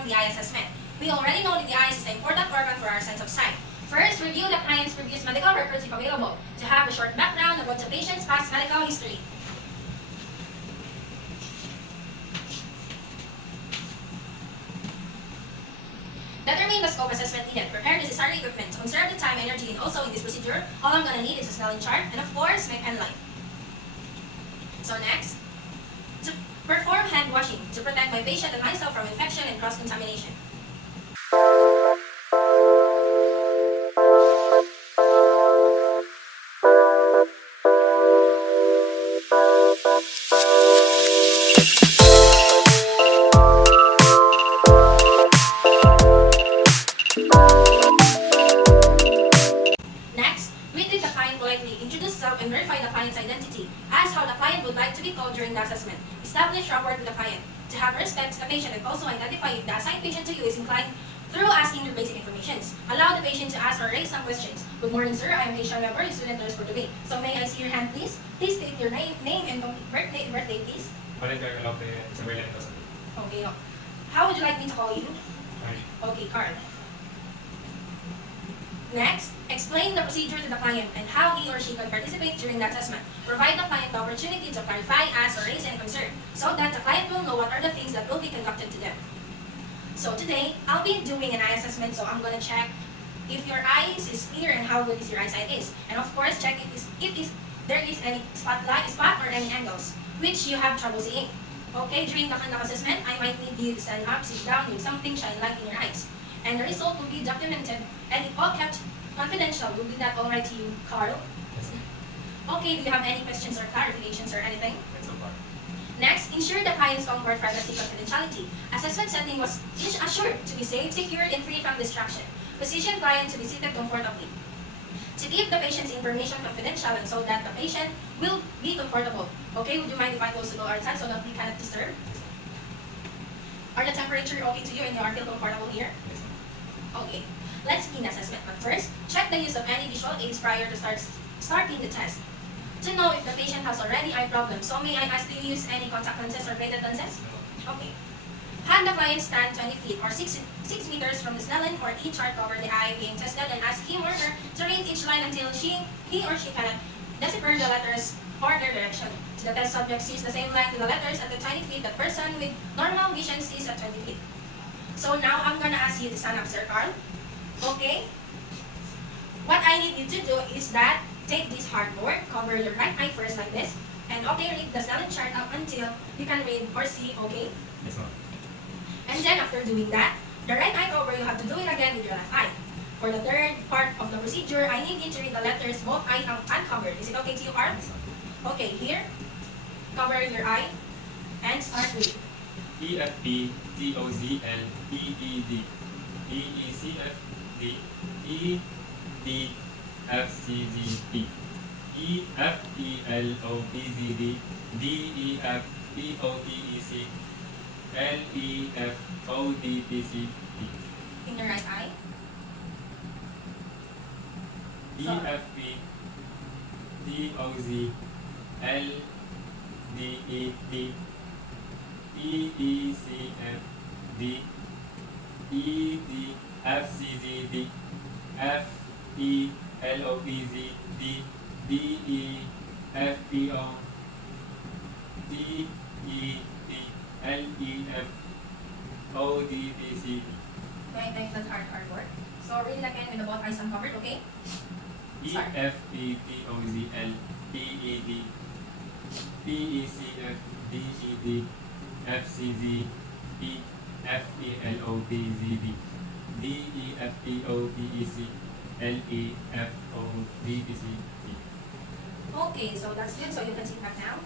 perform the eye assessment. We already know that the eye is an important organ for our sense of sight. First, review the client's previous medical records if available, to have a short background about the patient's past medical history. Determine the scope assessment needed. Prepare necessary equipment. Conserve the time, energy, and also in this procedure, all I'm gonna need is a Snellen chart and of course, my pen light. So next, to perform hand washing to protect my patient and myself from infection and cross-contamination. Next, greet the client politely, introduce yourself and verify the client's identity. Ask how the client would like to be called during the assessment. Establish rapport with the client. To have respect to the patient and also identify if the assigned patient to you is inclined through asking your basic information. Allow the patient to ask or raise some questions. Good morning, sir. I am Keisha Weber, your student nurse for today. So may I see your hand, please? Please state your name and birthday, please. Okay. How would you like me to call you? Okay, Carl. Next, explain the procedure to the client and how he or she can participate during the assessment. Provide the client the opportunity to clarify, ask, or raise any concern so that the client will know what are the things that will be conducted to them. So today, I'll be doing an eye assessment, so I'm going to check if your eyes is clear and how good is your eyesight is. And of course, check if there is any spot or any angles which you have trouble seeing. Okay, during the conduct assessment, I might need you to stand up, sit down, with something shine light in your eyes. And the result will be documented and it all kept confidential. Will be that alright to you, Carl? Yes, Okay, do you have any questions or clarifications or anything? so far. Next, ensure the client's comfort, privacy, confidentiality. Assessment setting was assured to be safe, secure, and free from distraction. Position client to be seated comfortably. To keep the patient's information confidential and so that the patient will be comfortable. Okay, would you mind if I close the door outside so that we cannot disturb? Are the temperature okay to you and you are feel comfortable here? Yes, Okay, let's begin the assessment. But first, check the use of any visual aids prior to starting the test. To know if the patient has already eye problems, so may I ask, do you use any contact lenses or graded lenses? Okay. Have the client stand 20 feet or 6 meters from the Snellen or each chart over the eye being tested and ask him or her to read each line until he or she cannot decipher the letters or their direction. To the test subject sees the same line to the letters at the 20 feet that person with normal vision sees at 20 feet. So now I'm gonna ask you to stand up, Sir Carl. Okay? What I need you to do is that take this hardboard, cover your right eye first like this, and okay, read the Snellen chart up until you can read or see, okay? Yes, ma'am. And then after doing that, the right eye cover, you have to do it again with your left eye. For the third part of the procedure, I need you to read the letters both eye uncovered. Is it okay to you, Carl? Yes, ma'am. Okay, here, cover your eye, and start with EFP, TOZL, EED, EECFD, EDFCGP, EFELOPZD, DEFPOTEC, LEFODPCP, in your right eye. EFP, TOZ, LDET, EECFD, EDFCGD, FELOPZD, DEFPO, DET, LEFODPCP, May I take that hardboard? So read it again with the both eyes uncovered, okay? Start. EFPTOZL, PED, PECF, DED, FCZ, FELOPZD, DEFPOTEC, LEFODPCP. Okay, so that's good. So you can sit back now.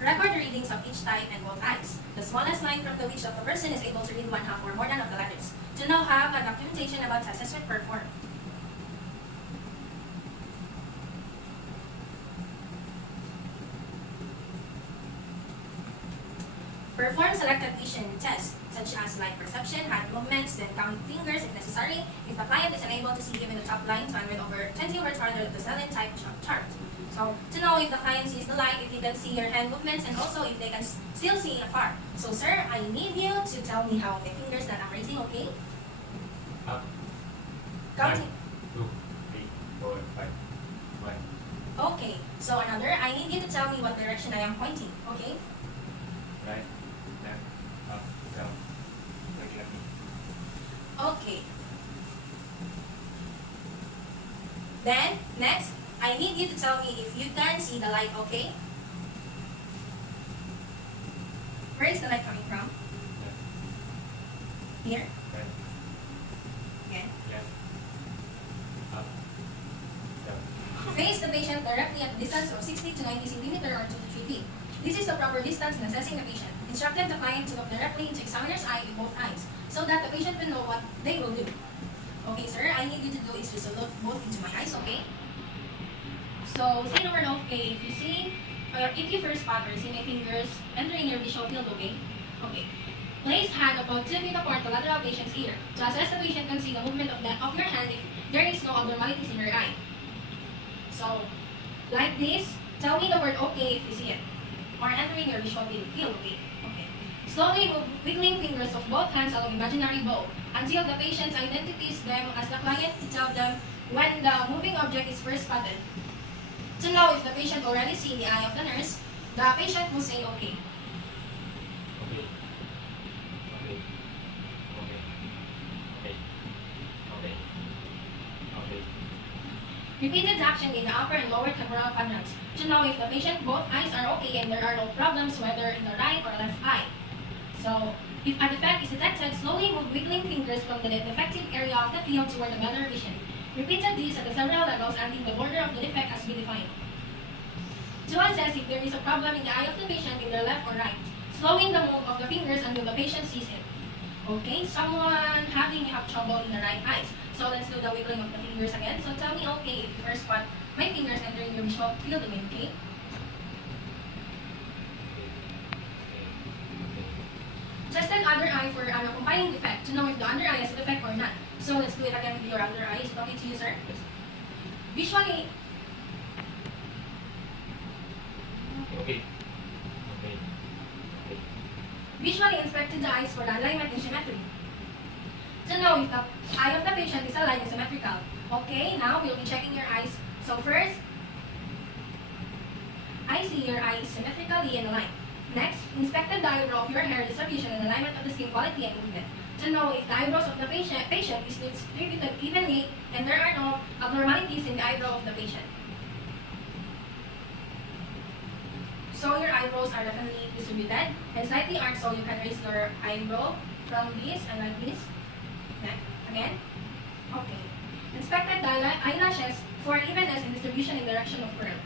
Record the readings of each type and both eyes. The smallest line from the which of a person is able to read 1/2 or more than of the letters. To now have a documentation about the assessment performed. Perform selected vision tests such as light perception, hand movements, then count fingers if necessary. If the client is unable to see even the top line, 200/200 of the Snellen type chart. So So, to know if the client sees the light, if he can see your hand movements, and also if they can still see afar. So, sir, I need you to tell me how the fingers that I'm raising, okay? Up. Counting. 2, 3, 4, 5. 1. Okay. So, another, I need you to tell me what direction I am pointing, okay? Right. Left. Up. Down. Lagi. Okay. Then, next, I need you to tell me if you can see the light, okay? Where is the light coming from? Left. Here? Right. Again. Left. Up. Down. Face the patient directly at a distance of 60 to 90 cm or 2 to 3 feet. This is the proper distance in assessing the patient. Instructed the client to look directly into examiner's eye with both eyes so that the patient will know what they will do. Okay, sir, I need you to do is just to look both into my eyes, okay? So, say the word okay if you see, or if you first spot or see my fingers entering your visual field, okay? Okay. Place hand about 2 feet apart the lateral patient's ear. To assess the patient can see the movement of your hand if there is no abnormalities in your eye. So, like this, tell me the word okay if you see it. Or entering your visual field, okay? Okay. Slowly move wiggling fingers of both hands along imaginary bow until the patient identifies them as the client to tell them when the moving object is first spotted. To know if the patient already seen the eye of the nurse, the patient will say okay. Okay. Okay. Okay. Okay. Okay. Okay. Repeated action in the upper and lower temporal quadrants to know if the patient both eyes are okay and there are no problems whether in the right or left eye. So, if a defect is detected, slowly move wiggling fingers from the defective area of the field toward the better vision. Repeated this at the several levels until the border of the defect has been defined. To assess if there is a problem in the eye of the patient in their left or right, slowing the move of the fingers until the patient sees it. Okay, someone have trouble in the right eyes. So let's do the wiggling of the fingers again. So tell me okay if you first spot my fingers entering your visual field again, okay? Tested other eye for an accompanying defect to know if the under eye has a defect or not. So let's do it again with your under eye. Is it okay to you, sir? Visually, Okay. Okay. Okay. visually inspected the eyes for the alignment and symmetry. To know if the eye of the patient is aligned and symmetrical. Okay, now we'll be checking your eyes. So first, I see your eyes symmetrically and aligned. Next, inspected the eyebrow of your hair distribution and alignment of the skin quality and movement. To know if the eyebrows of the patient is distributed evenly and there are no abnormalities in the eyebrow of the patient. So your eyebrows are definitely distributed and slightly arched, so you can raise your eyebrow from this and like this. Next, again. Okay. Inspected the eyelashes for evenness and distribution in direction of curl.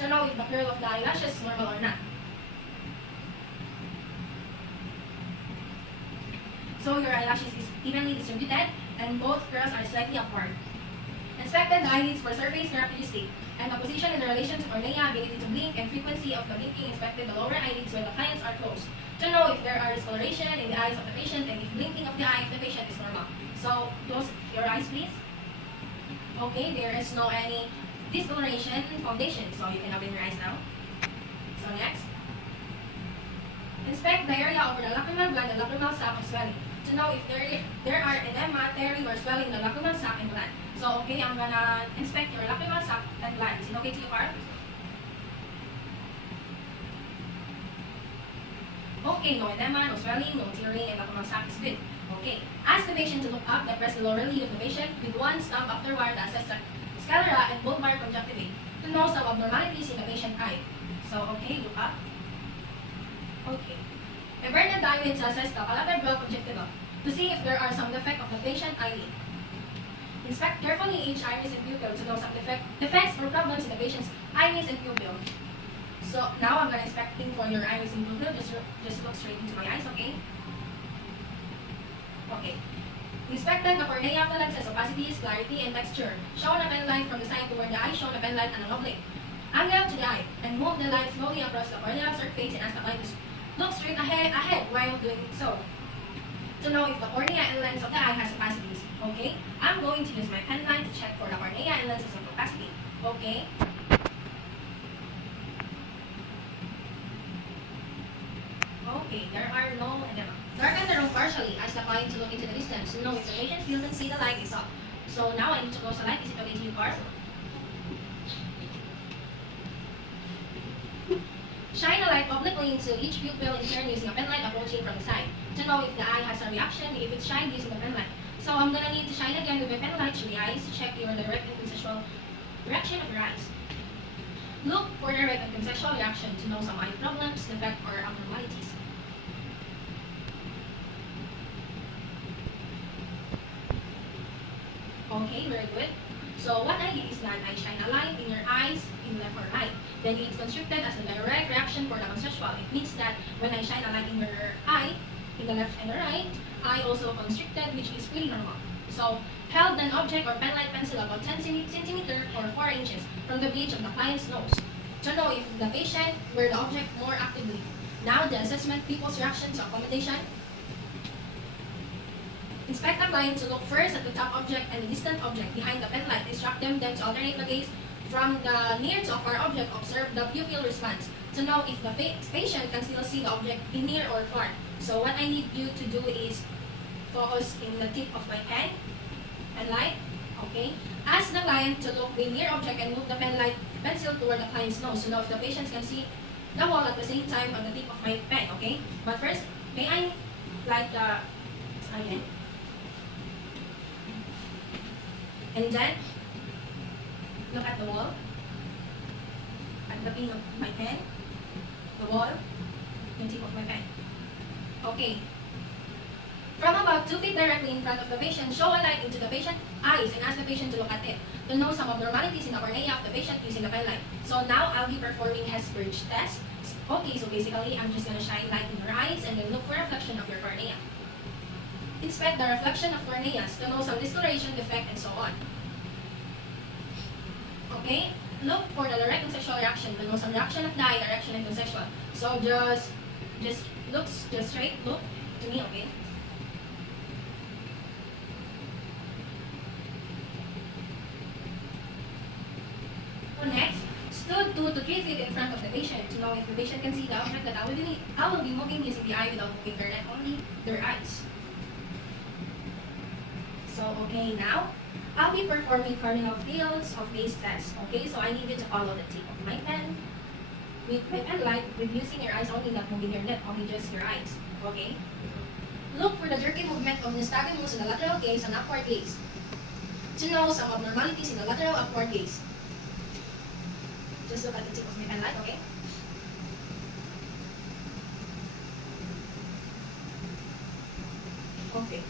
To know if the curl of the eyelashes is normal or not. So your eyelashes is evenly distributed and both curls are slightly upward. Inspected the eyelids for surface characteristic and the position in the relation to cornea, ability to blink, and frequency of the blinking. Inspected the lower eyelids when the clients are closed to know if there are discoloration in the eyes of the patient and if blinking of the eye of the patient is normal. So close your eyes, please. Okay, there is no any discoloration foundation, so you can open your eyes now. So next, inspect the area over the lacrimal gland and lacrimal sac of swelling to know if there are edema, tearing, or swelling in the lacrimal sac and gland. So okay, I'm gonna inspect your lacrimal sac and gland. Is it okay to you, Carl? Okay, no edema, no swelling, no tearing, and lacrimal sac is good. Okay, ask the patient to look up and press the lower lid of the patient with one stump afterward to assess the sclera and bulbar conjunctiva to know some abnormalities in the patient eye. So okay, look up. Okay. Invert the diamond to assess the collateral conjunctiva to see if there are some defect of the patient eyelid. Inspect carefully each iris and pupil to know some defects or problems in the patient's iris and pupil. So now I'm gonna inspecting for your iris and pupil. Just look straight into my eyes, okay? Okay. Inspected the cornea of the lenses, opacities, clarity, and texture. Shown a pen line from the side toward the eye, shown a pen line and an oblique. Angle to the eye, and move the line slowly across the corneal surface and ask the client to look straight ahead while doing so. To know if the cornea and lens of the eye has opacities. Okay? I'm going to use my pen line to check for the cornea and lenses of opacity. Okay? There are no edema. Darken the room partially, ask the client to look into the distance to know if the patient still can see the light is off. So now I need to close the light. Is it okay to you, Carl? Shine a light obliquely into each pupil in turn using a pen light approaching from the side to know if the eye has a reaction if it's shined using the pen light. So I'm gonna need to shine again with my pen light to the eyes to check your direct and consensual direction of your eyes. Look for direct and consensual reaction to know some eye problems, defect, or abnormalities. Okay, very good. So what I did is that I shine a light in your eyes in left or right. Then it's constructed as a direct reaction for the consensual. It means that when I shine a light in your eye, in the left and the right, I also constricted, which is pretty normal. So held an object or pen light pencil about 10 centimeters or 4 inches from the bridge of the client's nose to know if the patient were the object more actively. Now the assessment, people's reaction to accommodation. Inspect the client to look first at the top object and the distant object behind the pen light. Instruct them then to alternate the gaze from the near to far object. Observe the pupil response to know if the patient can still see the object in near or far. So what I need you to do is focus in the tip of my pen and light. Okay. Ask the client to look the near object and move the pen light pencil toward the client's nose to know if the patient can see the wall at the same time on the tip of my pen. Okay. But first, may I light the again. And then, look at the wall, at the pin of my pen, the wall, the tip of my pen. Okay. From about 2 feet directly in front of the patient, show a light into the patient's eyes and ask the patient to look at it to know some abnormalities in the cornea of the patient using the pen light. So now I'll be performing Hesburge test. Okay, so basically I'm just going to shine light in your eyes and then look for reflection of your cornea. Inspect the reflection of corneas to know some discoloration, defect, and so on. Okay? Look for the direct consensual reaction to know some reaction of the eye, direction, and consensual. So just straight look to me, okay? Next, stood 2 to 3 feet in front of the patient to know if the patient can see the object that I will be moving using the eye without moving their neck, only their eyes. So, okay, now, I'll be performing cardinal fields of gaze test. Okay, so I need you to follow the tip of my pen with my pen light with using your eyes only, not moving your neck, only just your eyes. Okay? Look for the jerky movement of nystagmus in the lateral gaze and upward gaze to know some abnormalities in the lateral upward gaze. Just look at the tip of my pen light, okay? Okay.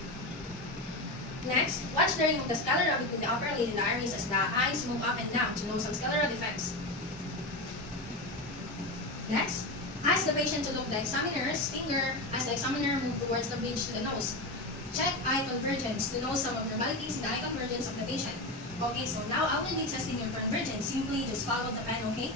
Next, watch the ring of the sclera between the upper lid and the iris as the eyes move up and down to know some scleral defects. Next, ask the patient to look the examiner's finger as the examiner moves towards the bridge to the nose. Check eye convergence to know some abnormalities in the eye convergence of the patient. Okay, so now I will be testing your convergence. Simply just follow the pen, okay?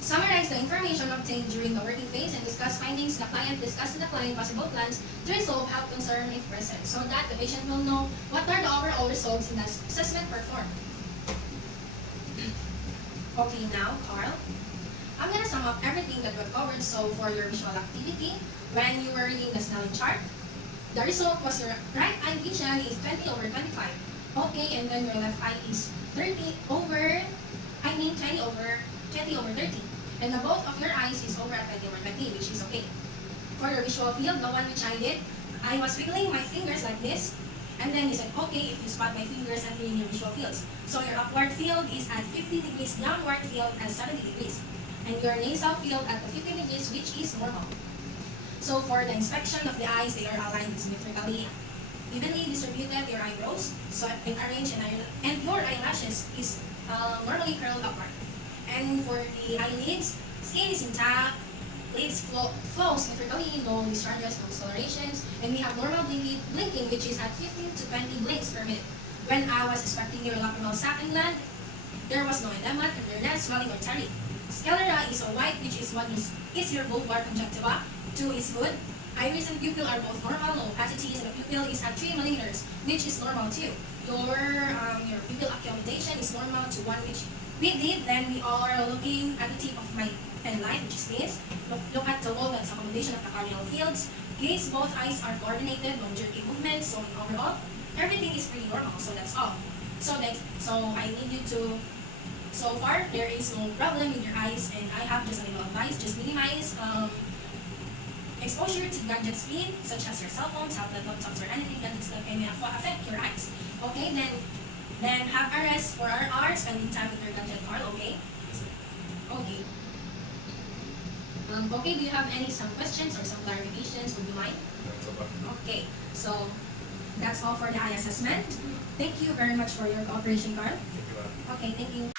Summarize the information obtained during the working phase and discuss findings the client discussed with the client possible plans to resolve health concern if present so that the patient will know what are the overall results in the assessment performed. Okay, now, Carl, I'm going to sum up everything that we've covered. So for your visual activity, when you were reading the Snellen chart, the result was your right eye vision is 20/25. Okay, and then your left eye is 20/30. And the both of your eyes is over at 20/20, which is okay. For your visual field, the one which I did, I was wiggling my fingers like this, and then you said, okay, if you spot my fingers and in your visual fields. So your upward field is at 50 degrees, downward field at 70 degrees, and your nasal field at the 50 degrees, which is normal. So for the inspection of the eyes, they are aligned symmetrically, evenly distributed, your eyebrows, so arranged, and your eyelashes is normally curled upward. And for the eyelids, skin is intact, lids flow symmetrically, no discharges, no discolorations, and we have normal blinking, which is at 15 to 20 blinks per minute. When I was inspecting your lacrimal sac and gland, there was no edema, tenderness, swelling, or tearing. Sclera is a white, which is 1 is your bulbar conjunctiva, 2 is good. Iris and pupil are both normal, no opacities, and the pupil is at 3 millimeters, which is normal too. Your pupil accumulation is normal to one which we did. Then we are looking at the tip of my pen line, which is this. Look at the wall, that's accommodation of the cardinal fields. Gaze, both eyes are coordinated, no jerky movements. So overall, everything is pretty normal. So that's all. So I need you to. So far, there is no problem with your eyes, and I have just a little advice: just minimize exposure to gadget screen, such as your cell phones, tablet, laptops, or anything gadgets that may affect your eyes. Okay, then have a rest for an hour, spending time with your gadget, Carl. Okay. Okay. Okay, do you have some questions or some clarifications? Would you mind? Okay, so that's all for the eye assessment. Thank you very much for your cooperation, Carl. Okay, thank you.